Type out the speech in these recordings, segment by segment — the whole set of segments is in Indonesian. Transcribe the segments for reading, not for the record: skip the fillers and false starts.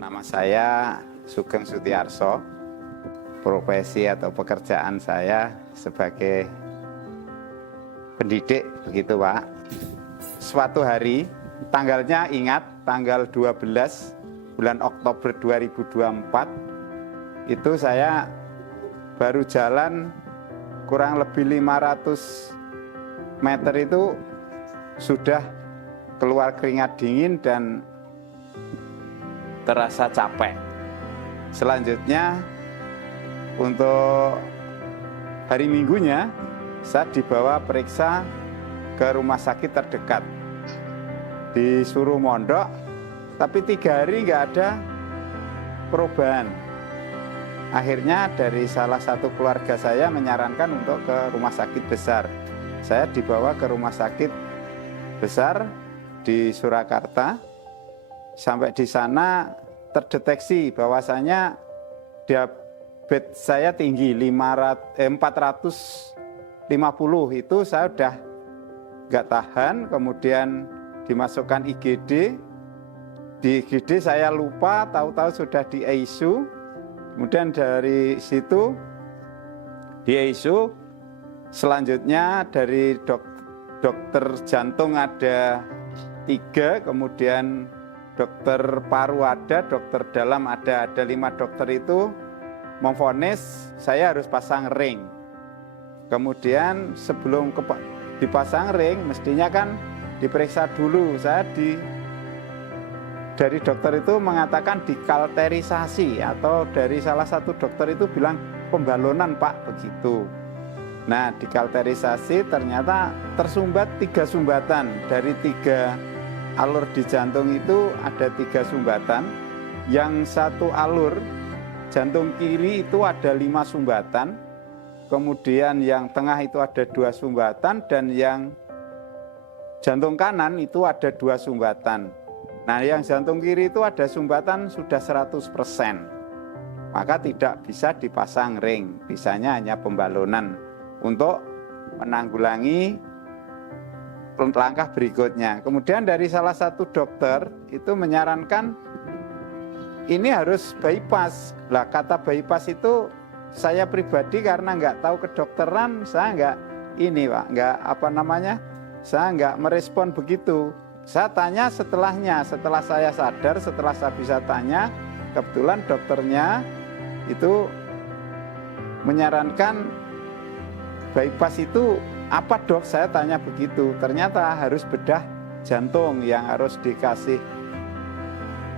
Nama saya Sugeng Sutiarso. Profesi atau pekerjaan saya sebagai pendidik, begitu Pak. Suatu hari, tanggalnya ingat, tanggal 12 bulan Oktober 2024, itu saya baru jalan kurang lebih 500 meter itu sudah keluar keringat dingin dan terasa capek. Selanjutnya untuk hari Minggunya saya dibawa periksa ke rumah sakit terdekat. Disuruh mondok, tapi 3 hari nggak ada perubahan. Akhirnya dari salah satu keluarga saya menyarankan untuk ke rumah sakit besar. Saya dibawa ke rumah sakit besar di Surakarta. Sampai di sana terdeteksi bahwasanya diabetes saya tinggi 450, itu saya udah nggak tahan, kemudian dimasukkan IGD. Di IGD saya lupa, tahu-tahu sudah di ICU. Kemudian dari situ di ICU, selanjutnya dari dokter jantung ada 3, kemudian dokter paru ada, dokter dalam ada 5 dokter itu memvonis saya harus pasang ring. Kemudian sebelum dipasang ring, mestinya kan diperiksa dulu. Dari dokter itu mengatakan dikalterisasi, atau dari salah satu dokter itu bilang pembalonan Pak, begitu. Nah, dikalterisasi ternyata tersumbat 3 sumbatan. Dari 3 alur di jantung itu ada 3 sumbatan. Yang satu alur jantung kiri itu ada 5 sumbatan. Kemudian yang tengah itu ada 2 sumbatan, dan yang jantung kanan itu ada 2 sumbatan. Nah, yang jantung kiri itu ada sumbatan sudah 100%. Maka tidak bisa dipasang ring, bisanya hanya pembalonan untuk menanggulangi langkah berikutnya. Kemudian dari salah satu dokter itu menyarankan ini harus bypass. Lah, kata bypass itu saya pribadi karena nggak tahu kedokteran, saya saya nggak merespon begitu. Saya tanya setelahnya, setelah saya sadar, setelah saya bisa tanya, kebetulan dokternya itu menyarankan bypass itu apa Dok? Saya tanya begitu. Ternyata harus bedah jantung yang harus dikasih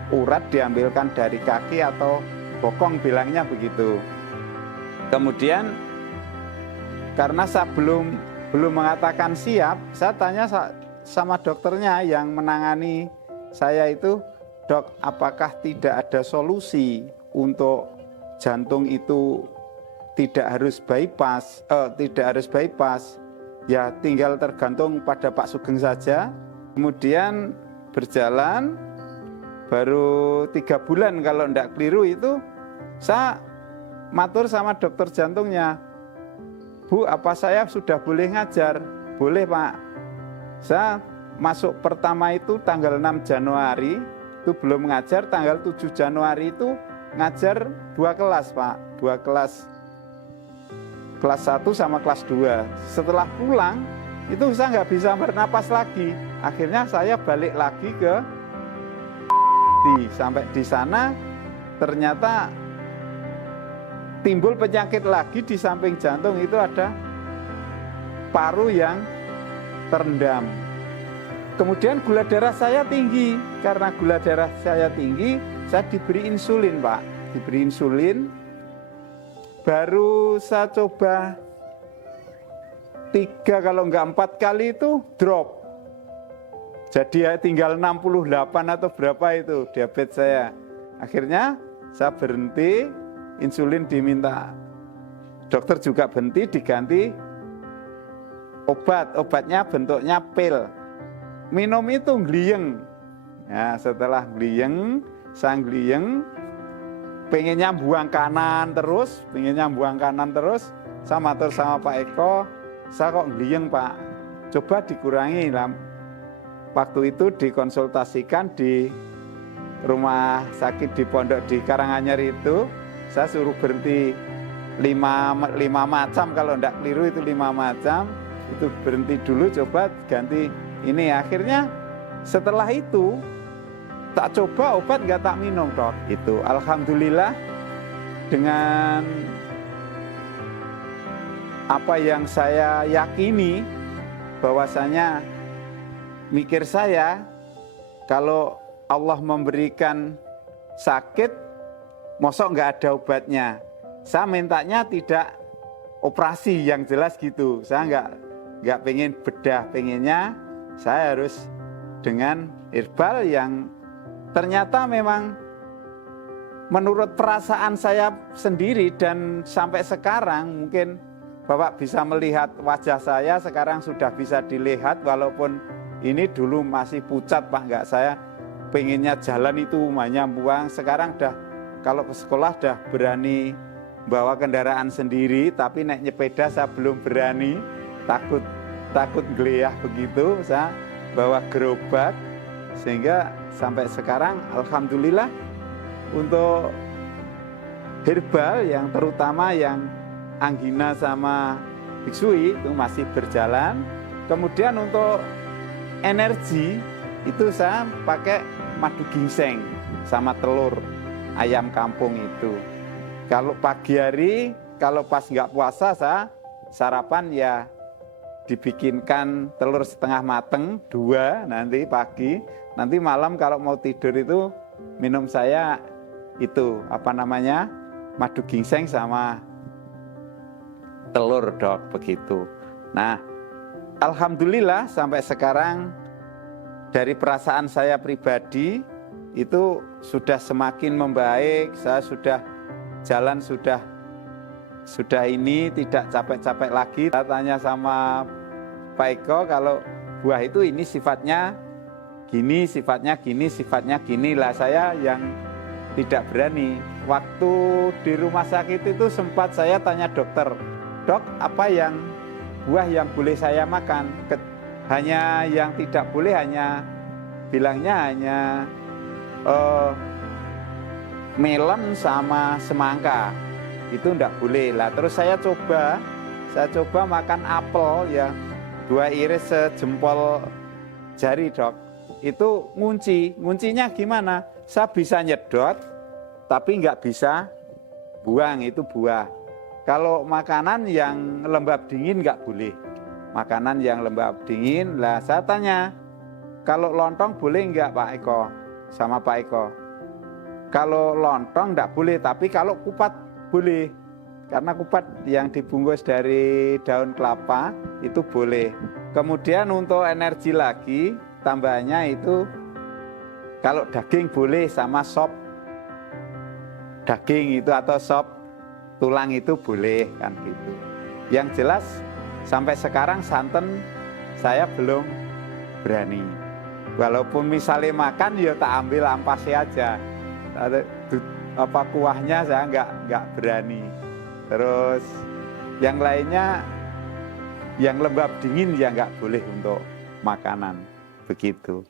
urat, diambilkan dari kaki atau bokong, bilangnya begitu. Kemudian karena saya belum mengatakan siap, saya tanya sama dokternya yang menangani saya itu, Dok, apakah tidak ada solusi untuk jantung itu tidak harus bypass, ya tinggal tergantung pada Pak Sugeng saja. Kemudian berjalan baru 3 bulan kalau tidak keliru itu, saya matur sama dokter jantungnya, Bu, apa saya sudah boleh ngajar? Boleh Pak. Saya masuk pertama itu tanggal 6 Januari, itu belum ngajar. Tanggal 7 Januari itu ngajar 2 kelas Pak, 2 kelas. Kelas 1 sama kelas 2. Setelah pulang, itu saya nggak bisa bernapas lagi. Akhirnya saya balik lagi ke sampai di sana ternyata timbul penyakit lagi di samping jantung, itu ada paru yang terendam. Kemudian gula darah saya tinggi. Karena gula darah saya tinggi, saya diberi insulin Pak. Diberi insulin. Baru saya coba 3 kalau enggak 4 kali itu drop. Jadi ya tinggal 68 atau berapa itu diabetes saya. Akhirnya saya berhenti, insulin diminta. Dokter juga berhenti, diganti obat. Obatnya bentuknya pil. Minum itu gliyeng. Nah, setelah gliyeng, saya gliyeng, pengennya buang kanan terus, saya matur sama Pak Eko, saya kok gliyeng Pak, coba dikurangi lah. Waktu itu dikonsultasikan di rumah sakit di Pondok di Karanganyar itu, saya suruh berhenti 5 macam, kalau enggak keliru itu 5 macam, itu berhenti dulu, coba ganti ini. Akhirnya setelah itu tak coba obat nggak tak minum, Dok. Itu alhamdulillah dengan apa yang saya yakini, bahwasanya mikir saya, kalau Allah memberikan sakit, mosok nggak ada obatnya. Saya mintanya tidak operasi yang jelas gitu. Saya nggak pengen bedah, pengennya saya harus dengan herbal yang ternyata memang menurut perasaan saya sendiri, dan sampai sekarang mungkin Bapak bisa melihat wajah saya sekarang sudah bisa dilihat, walaupun ini dulu masih pucat Pak, nggak, saya pengennya jalan itu hanya buang. Sekarang dah kalau ke sekolah dah berani bawa kendaraan sendiri, tapi naik sepeda saya belum berani, takut geliah begitu. Saya bawa gerobak, sehingga sampai sekarang alhamdulillah untuk herbal yang terutama yang anggina sama biksui itu masih berjalan. Kemudian untuk energi itu saya pakai madu ginseng sama telur ayam kampung itu. Kalau pagi hari, kalau pas nggak puasa, saya sarapan ya dibikinkan telur setengah mateng 2 nanti pagi. Nanti malam kalau mau tidur itu minum saya itu madu ginseng sama telur, Dok, begitu. Nah, alhamdulillah sampai sekarang dari perasaan saya pribadi itu sudah semakin membaik. Saya sudah jalan, sudah ini tidak capek-capek lagi. Saya tanya sama Pak Eko, kalau buah itu ini sifatnya gini, sifatnya gini, sifatnya gini. Lah saya yang tidak berani. Waktu di rumah sakit itu sempat saya tanya dokter, Dok, apa yang buah yang boleh saya makan? Hanya yang tidak boleh, bilangnya hanya melon sama semangka, itu enggak boleh. Lah terus saya coba makan apel ya, 2 iris sejempol jari, Dok. Itu nguncinya gimana? Saya bisa nyedot, tapi nggak bisa buang itu buah. Kalau makanan yang lembab dingin nggak boleh. Makanan yang lembab dingin, lah saya tanya, kalau lontong boleh nggak Pak Eko? Sama Pak Eko, kalau lontong nggak boleh, tapi kalau kupat boleh. Karena kupat yang dibungkus dari daun kelapa itu boleh. Kemudian untuk energi lagi, tambahannya itu kalau daging boleh sama sop daging itu atau sop tulang itu boleh, kan gitu. Yang jelas sampai sekarang santan saya belum berani. Walaupun misalnya makan ya tak ambil ampasnya aja. Kuahnya saya nggak berani. Terus yang lainnya yang lembab dingin ya nggak boleh untuk makanan begitu.